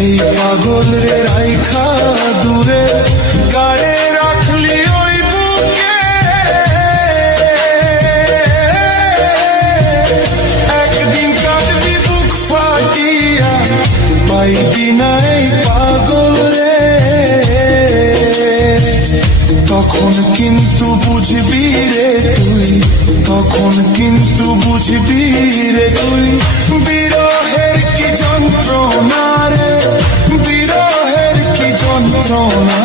এই পাগল রে রাইখা দূরে গায়ে রাখলি ওই বুকে, একদিন কাটবি বুক ফাটিয়া পাইবি না এই পাগল রে। তখন কিন্তু বুঝবি রে তুই, তখন কিন্তু বুঝবি রে তুই বিরহের কি যন্ত্রণা রে, বিরহের কি যন্ত্রণা।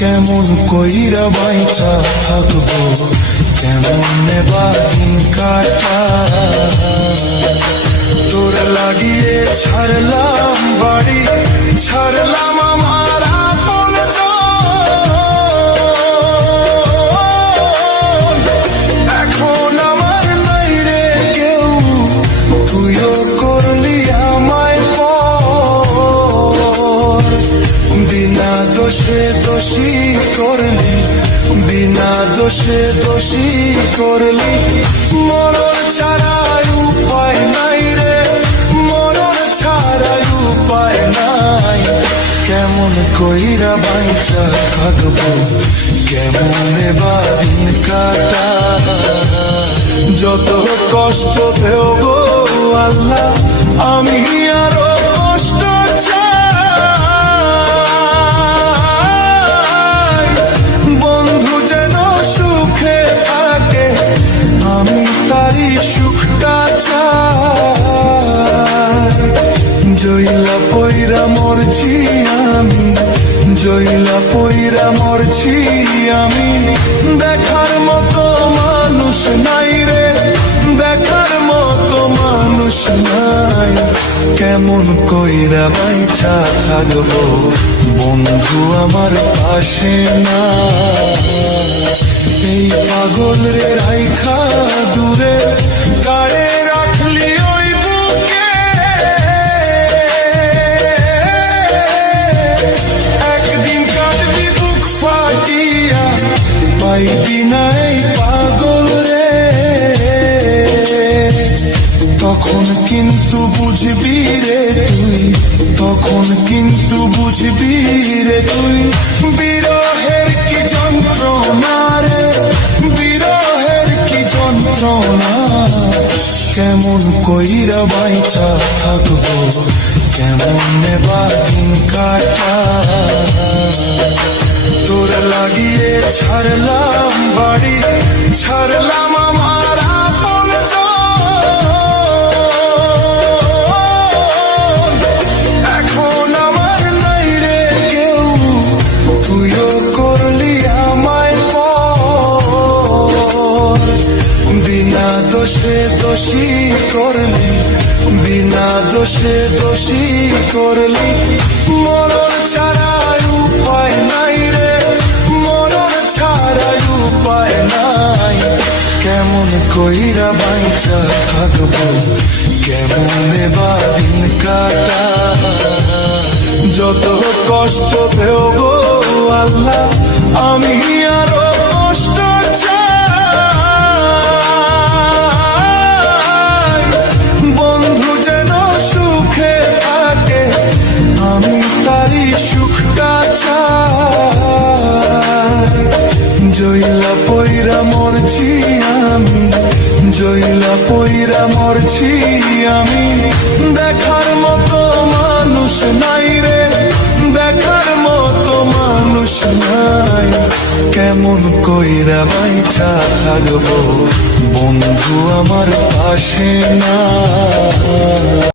কেমন কইরা বাইচা থাকবো, কেমন বা দিন কাটা। তোর লাগিয়ে ছাড়লাম বাড়ি, ছাড়লাম আমার আপন জন। এখন আমার নাই রে কেউ, তুইও করলি আমায় পর। বিনা দোষে দোষী করলি, বিনা দোষে দোষী করলি। মরণ ছাড়াই উপায় নাই রে, মরণ ছাড়াই উপায় নাই। কেমন কইরা বাইচা থাকবো, কেমনে বা দিন কাটা। যত কষ্ট দেও গো আল্লাহ, আমি আরো কষ্ট চাই। বন্ধু যেন সুখে থাকে, আমি তারই সুখটা চাই। জইলা পইরা মরছি আমি, জইলা পইরা মরছি আমি। দেখার মতো মানুষ নাই রে, দেখার মতো মানুষ নাই। কেমন কইরা বাইচা থাকবো, বন্ধু আমার পাশে না। এই পাগল রে রাইখা দূরে গায়ে রাখলি ওই বুকে, একদিন কাটবি বুক ফাটিয়া পাইবি না এই পাগল রে। তখন কিন্তু বুঝবি রে তুই, তখন কিন্তু বুঝবি রে তুই বিরহের কি যন্ত্রণা রে, বিরহের কি যন্ত্রণা। কেমন কইরা বাইচা থাকবো, কেমনে বা দিন কাটা। তোর লাগিয়ে ছাড়লাম বাড়ি, ছাড়লাম আমার আপন জন। এখন আমার নাই রে কেউ, তুইও করলি আমায় পর। বিনা দোষে দোষী করলি, বিনা দোষে দোষী করলি। মরণ ছাড়াই উপায় নাই রে, মরণ ছাড়াই উপায় নাই। কেমন কইরা বাইচা থাকবো, কেমনে বা দিন কাটা। যত কষ্ট দেও গো আল্লাহ, আমি আরো কষ্ট চাই। বন্ধু যেন সুখে থাকে, আমি তারই সুখটা চাই। জইলা পইরা মরছি আমি, জইলা পইরা মরছি আমি। দেখার মতো মানুষ নাই রে, দেখার মতো মানুষ নাই। কেমন কইরা বাইচা থাকবো, বন্ধু আমার পাশে না।